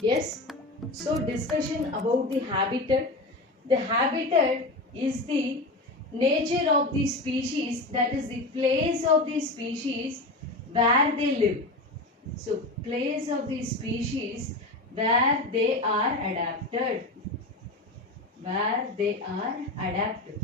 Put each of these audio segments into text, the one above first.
Yes. So discussion about the habitat. The habitat is the nature of the species, that is the place of the species where they live. So place of the species where they are adapted. Where they are adapted.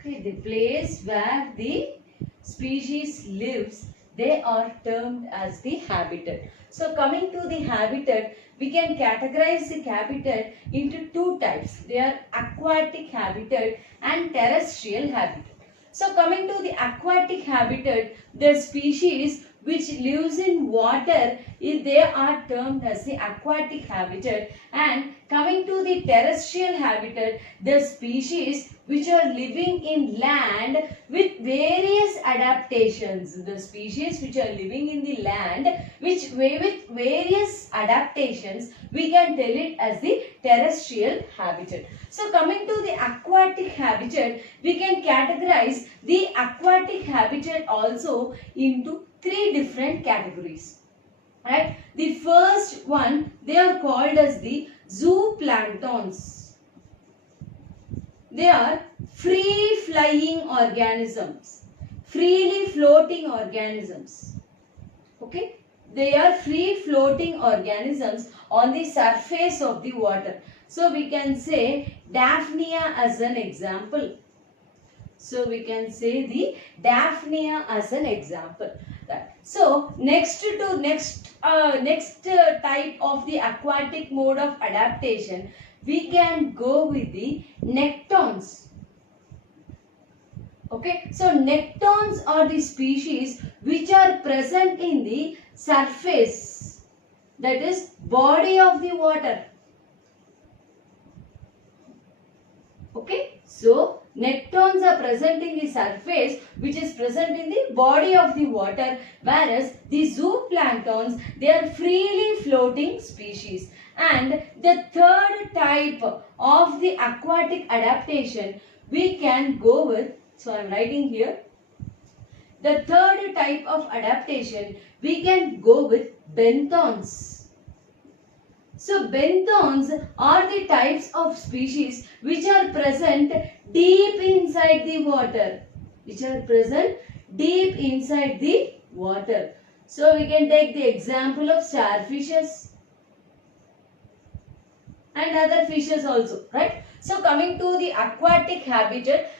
Okay, the place where the species lives, they are termed as the habitat. So coming to the habitat, we can categorize the habitat into two types. They are aquatic habitat and terrestrial habitat. So coming to the aquatic habitat, the species which lives in water, they are termed as the aquatic habitat. And coming to the terrestrial habitat, the species which are living in land with various adaptations. The species which are living in the land with various adaptations, we can tell it as the terrestrial habitat. So coming to the aquatic habitat, we can categorize the aquatic habitat also into three different categories. Right? The first one, they are called as the zooplanktons. They are free flying organisms, freely floating organisms. Okay? They are free floating organisms on the surface of the water. So we can say Daphnia as an example. So we can say the Daphnia as an example. So next type of the aquatic mode of adaptation, we can go with the nectons. Okay, so nectons are the species which are present in the surface, that is body of the water. Okay, so nectons are present in the surface which is present in the body of the water, whereas the zooplanktons, they are freely floating species. And the third type of the aquatic adaptation, we can go with, so I am writing here, the third type of adaptation, we can go with benthons. So benthons are the types of species which are present deep inside the water. Which are present deep inside the water. So we can take the example of starfishes and other fishes also, right? So coming to the aquatic habitat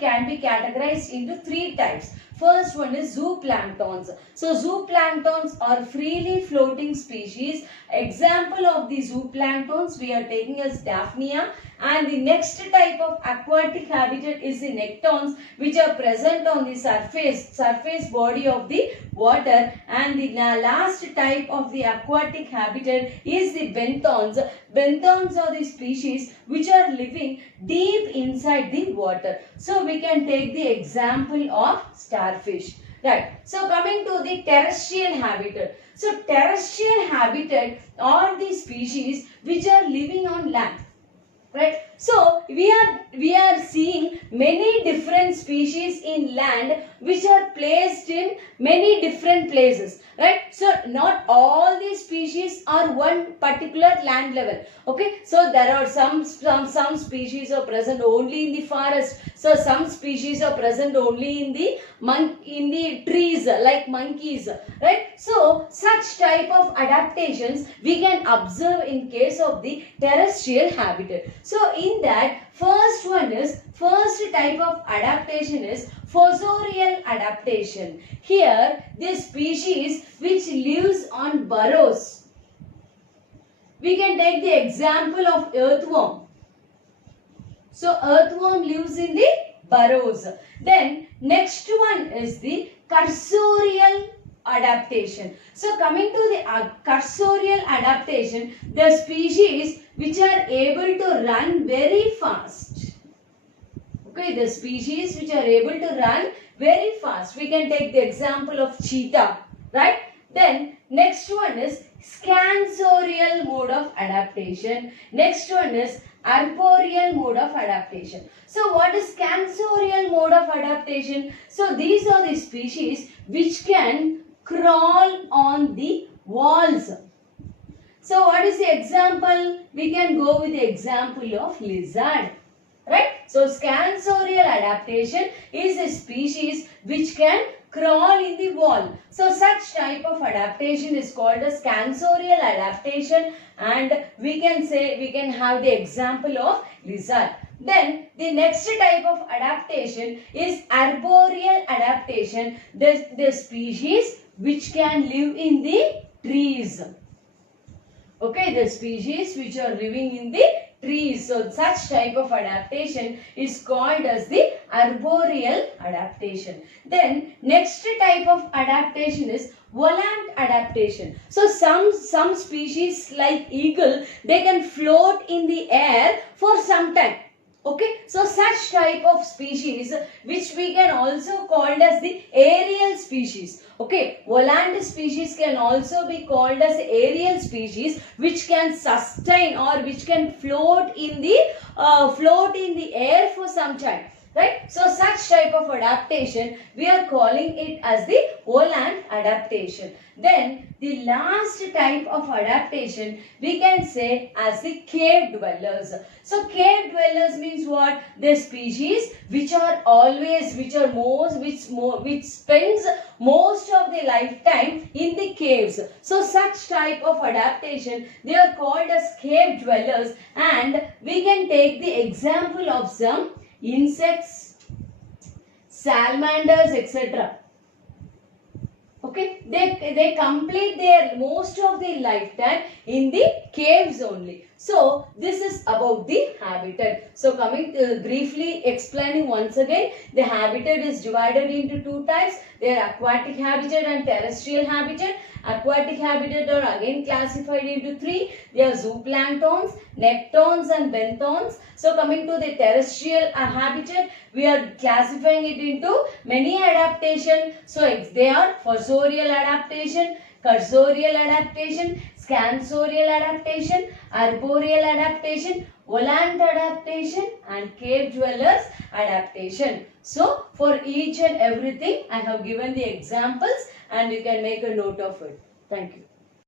can be categorized into three types. First one is zooplanktons. So zooplanktons are freely floating species. Example of the zooplanktons we are taking as Daphnia. And the next type of aquatic habitat is the nectons, which are present on the surface body of the water. And the last type of the aquatic habitat is the benthons. Benthons are the species which are living deep inside the water. So we can take the example of starfish. Right. So coming to the terrestrial habitat. So terrestrial habitat are the species which are living on land. Right. So we are seeing many different species in land which are placed in many different places. Right. So not all these species are one particular land level. Okay. So there are some species are present only in the forest. So some species are present only in the trees like monkeys. Right. So such type of adaptations we can observe in case of the terrestrial habitat. So in that, first type of adaptation is fossorial adaptation. Here the species which lives on burrows. We can take the example of earthworm. So earthworm lives in the burrows. Then next one is the cursorial adaptation. So coming to the cursorial adaptation, the species which are able to run very fast. Okay, the species which are able to run very fast. We can take the example of cheetah, right? Then next one is scansorial mode of adaptation. Next one is arboreal mode of adaptation. So what is scansorial mode of adaptation? So these are the species which can crawl on the walls. So what is the example? We can go with the example of lizard. Right? So scansorial adaptation is a species which can crawl in the wall. So such type of adaptation is called as scansorial adaptation, and we can have the example of lizard. Then the next type of adaptation is arboreal adaptation. The species which can live in the trees. Okay, the species which are living in the trees. So such type of adaptation is called as the arboreal adaptation. Then next type of adaptation is volant adaptation. So some species like eagle, they can float in the air for some time. Okay, so such type of species which we can also called as the aerial species. Okay, volant species can also be called as aerial species which can sustain or which can float in the air for some time. Right? So such type of adaptation, we are calling it as the volant adaptation. Then the last type of adaptation we can say as the cave dwellers. So cave dwellers means what? The species which spends most of their lifetime in the caves. So such type of adaptation, they are called as cave dwellers, and we can take the example of some insects, salamanders, etc. Okay, they complete their most of their lifetime in the caves only. So this is about the habitat. So coming briefly explaining once again, the habitat is divided into two types. They are aquatic habitat and terrestrial habitat. Aquatic habitat are again classified into three. They are zooplanktons, nektarons and benthons. So coming to the terrestrial habitat, we are classifying it into many adaptation. So they are fossorial adaptation, cursorial adaptation, scansorial adaptation, arboreal adaptation, volant adaptation and cave dwellers adaptation. So for each and everything I have given the examples and you can make a note of it. Thank you.